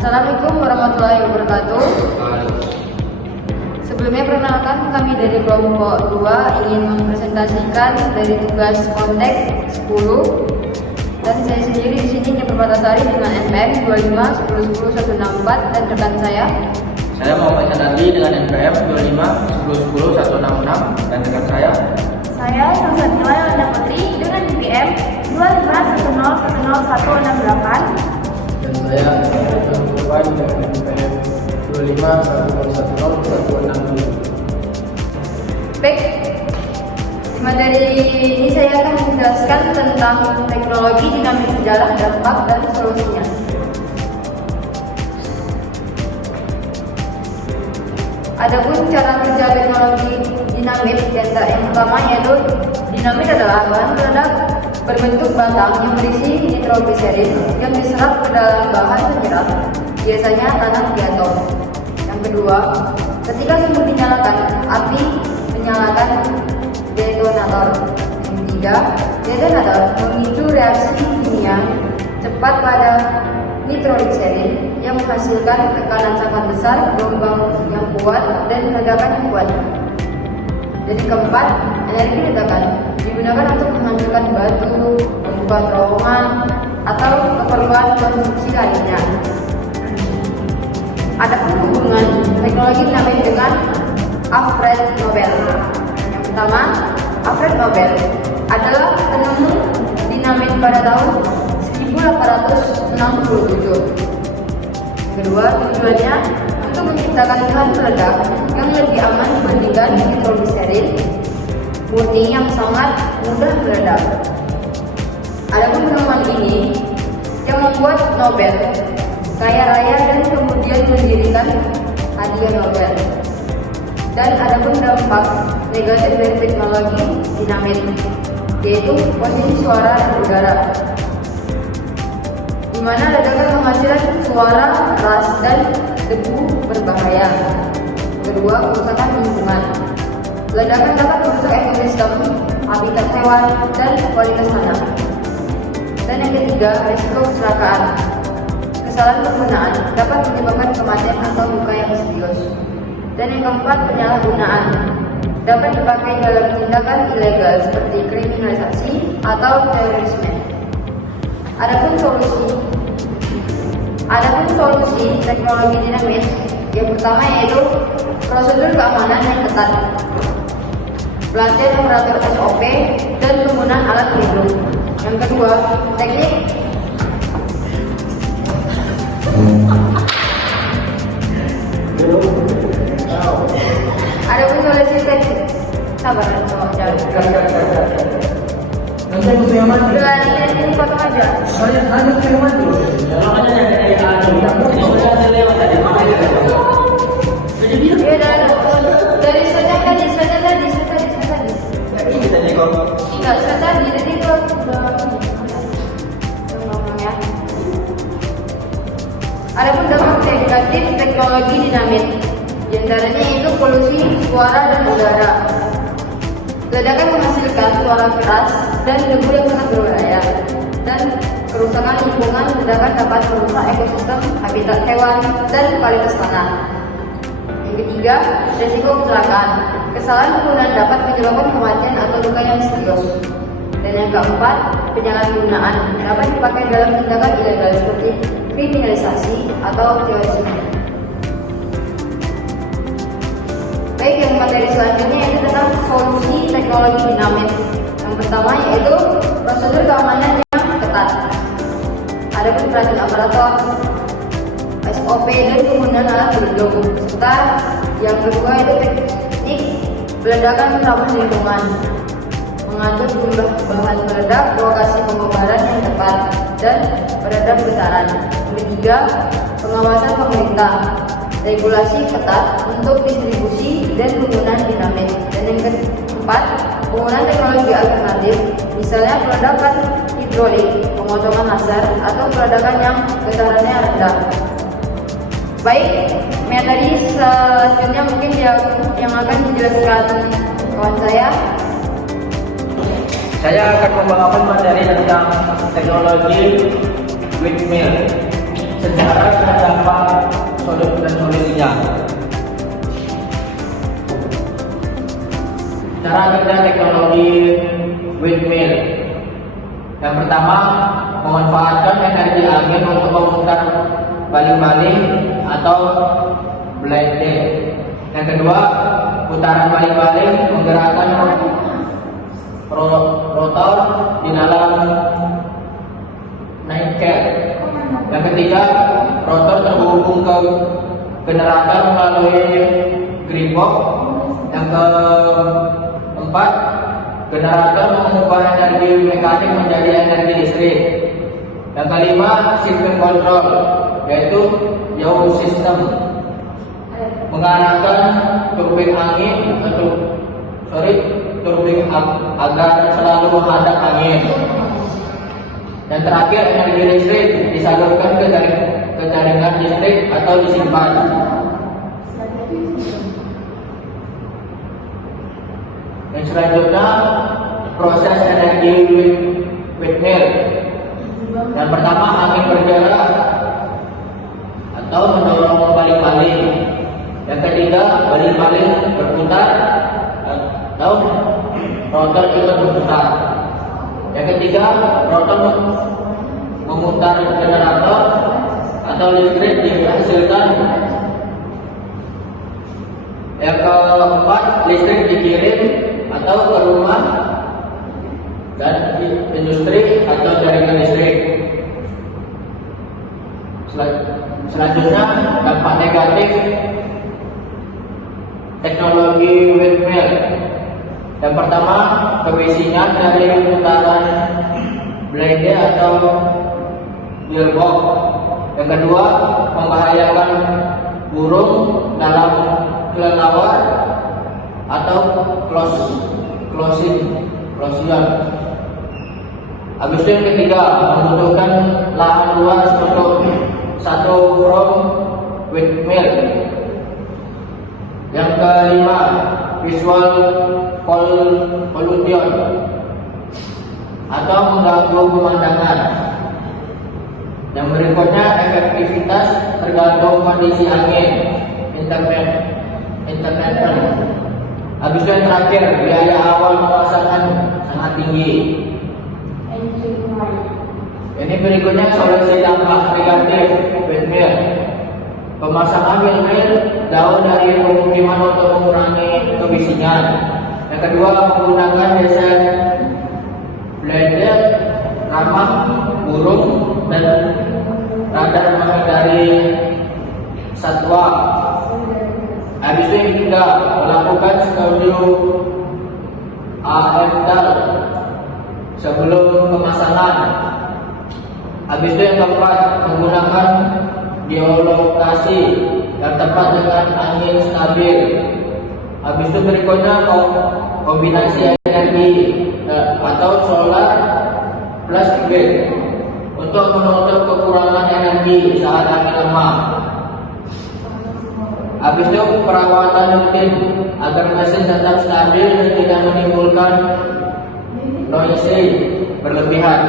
Assalamualaikum warahmatullahi wabarakatuh. Sebelumnya perkenalkan, kami dari kelompok 2 ingin mempresentasikan dari tugas kontek 10 dan saya sendiri di sini ingin berpatasari dengan NPM 25 10 10 164 dan rekan saya. Saya Muhammad Sanadi dengan NPM 25 10 10 166 dan rekan saya. Saya Susanila Yolanda Putri dengan NPM 25 10 10 168. Dan saya Irfan dengan NPM 25 10 10 167. Baik, di materi ini saya akan menjelaskan tentang teknologi dinamik sejarah, dampak, dan solusinya. Adapun cara kerja teknologi dinamit, yang pertama yaitu dinamit adalah bahan peledak berbentuk batang yang berisi nitrogliserin yang diserap ke dalam bahan penyerap, biasanya tanah di atom. Yang kedua, ketika sumber dinyalakan, api menyalakan detonator. Yang ketiga, detonator memicu reaksi kimia cepat pada nitrogliserin yang menghasilkan tekanan sangat besar, gelombang yang kuat, dan ledakan yang kuat. Jadi keempat, energi ledakan digunakan untuk menghancurkan batu, membuka terowongan, atau keperluan konstruksi lainnya. Adapun hubungan teknologi dinamit dengan Alfred Nobel. Yang pertama, Alfred Nobel adalah penemu dinamit pada tahun 1867. Kedua, tujuannya untuk menciptakan bahan peledak yang lebih aman dibandingkan nitrogliserin murni yang sangat mudah meledak. Adapun penemuan ini yang membuat Nobel kaya raya dan kemudian mendirikan hadiah Nobel. Dan adapun dampak negatif dari teknologi dinamit, yaitu posisi suara dan udara, di mana ledakan menghasilkan suara keras dan debu berbahaya. Kedua, kerusakan lingkungan. Ledakan dapat merusak ekosistem, habitat hewan, dan kualitas tanah. Dan yang ketiga, risiko kecelakaan. Kesalahan penggunaan dapat menyebabkan kematian atau luka yang serius. Dan yang keempat, penyalahgunaan dapat dipakai dalam tindakan ilegal seperti kriminalisasi atau terorisme. Adapun solusi teknologi dinamit, yang pertama yaitu prosedur keamanan yang ketat, pelatihan operator SOP, dan penggunaan alat pelindung. Yang kedua, teknik adapun solusi teknik sabar jangan Nanti aku yang mati. ini potong aja. Ada yang mati. Ya dari saja tadi. Enggak, tadi itu ngomongnya. Adapun dampak negatif teknologi dinamit, diantaranya itu polusi suara dan udara. Ledakan menghasilkan suara keras dan debu yang sangat berbahaya. Dan kerusakan lingkungan, ledakan dapat merusak ekosistem, habitat hewan, dan kualitas tanah. Yang ketiga, risiko kecelakaan. Kesalahan penggunaan dapat menyebabkan kematian atau luka yang serius. Dan yang keempat, penyalahgunaan dapat dipakai dalam tindakan ilegal seperti kriminalisasi atau terorisme. Baik, yang materi selanjutnya yaitu tentang solusi teknologi dinamit. Yang pertama yaitu prosedur keamanan yang ketat. Adapun pelatihan operator, SOP, dan penggunaan alat pelindung. Serta yang kedua itu teknik peledakan ramah lingkungan, mengatur jumlah bahan peledak, lokasi pembubaran yang tepat, dan peredam getaran. Yang ketiga, pengawasan pemerintah, regulasi ketat untuk distribusi dan penggunaan dinamit. Dan yang keempat, penggunaan teknologi alternatif, misalnya peledakan hidrolik, pemotongan laser, atau peledakan yang getarannya rendah. Baik, materi selanjutnya mungkin yang akan dijelaskan kawan saya. Saya akan membawakan materi tentang teknologi windmill. secara terdampak solusinya. Cara kerja teknologi windmill. Yang pertama, memanfaatkan energi angin untuk memutar baling-baling atau blade. Yang kedua, putaran baling-baling menggerakkan rotor di dalam nacelle. Yang ketiga, rotor terhubung ke generator melalui gearbox. Yang keempat, generator mengubah energi mekanik menjadi energi listrik. Yang kelima, sistem kontrol, yaitu yaw system, mengarahkan turbin angin turbin agar selalu menghadap angin. Dan terakhir, energi listrik disalurkan ke jaringan listrik atau disimpan. Yang selanjutnya, proses energi windmill. Yang pertama, angin bergerak atau mendorong baling-baling. Yang ketiga, baling-baling berputar atau rotor ikut berputar. Yang ketiga, rotor memutar generator atau listrik dihasilkan. Yang keempat, listrik dikirim atau ke rumah dan industri atau jaringan listrik. Selanjutnya, dampak negatif teknologi windmill. Yang pertama, kebisingan dari putaran blade atau gearbox. Yang kedua, membahayakan burung dalam kelelawar atau closing. Habis itu yang ketiga, membutuhkan lahan luas untuk satu from windmill. Yang kelima, visual pollution atau mengganggu pemandangan. Yang berikutnya, efektivitas tergantung kondisi angin, intermittent. Habis itu yang terakhir, biaya awal pemasangan sangat tinggi. Ini berikutnya solusi dampak negatif windmill. Pemasangan windmill jauh dari pemukiman untuk mengurangi kebisingan. Yang kedua, menggunakan desain blade ramah burung dan radar menghindari satwa. Habis itu yang ketiga, melakukan studio AMDAL sebelum pemasangan. Habis itu yang keempat, menggunakan geolokasi yang tepat dengan angin stabil. Habis itu berikutnya, kombinasi energi atau solar plus grid untuk menutup kekurangan energi saat angin lemah. Habis itu perawatan rutin agar mesin tetap stabil dan tidak menimbulkan noise berlebihan.